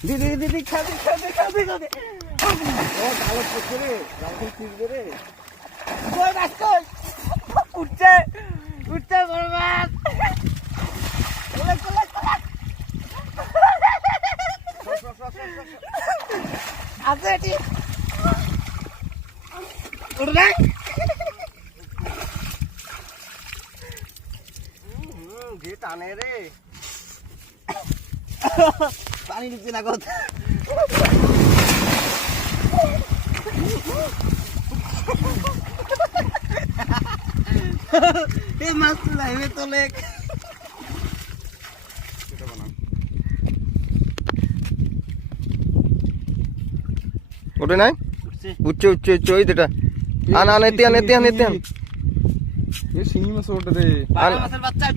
দিদি দিদি খাবে খাবে খাবে খাবে ও ভালো করছে রে রাখুন ফিরবে রে কই মাছ কই উঠছে উঠছে বড় মাছ ওলে কোলে কোলে আছে এটি উড়বে যে টানে রে পানি দিচ্ছি না কথা এই মাছ তুলাইবে তোলে ওটা নাই উচ্চ উচ্চ উচ্চ ওই যেটা আন আন এতে আন এতে আন এতে আন শিঙি মাছ ওটা রে মাছের বাচ্চা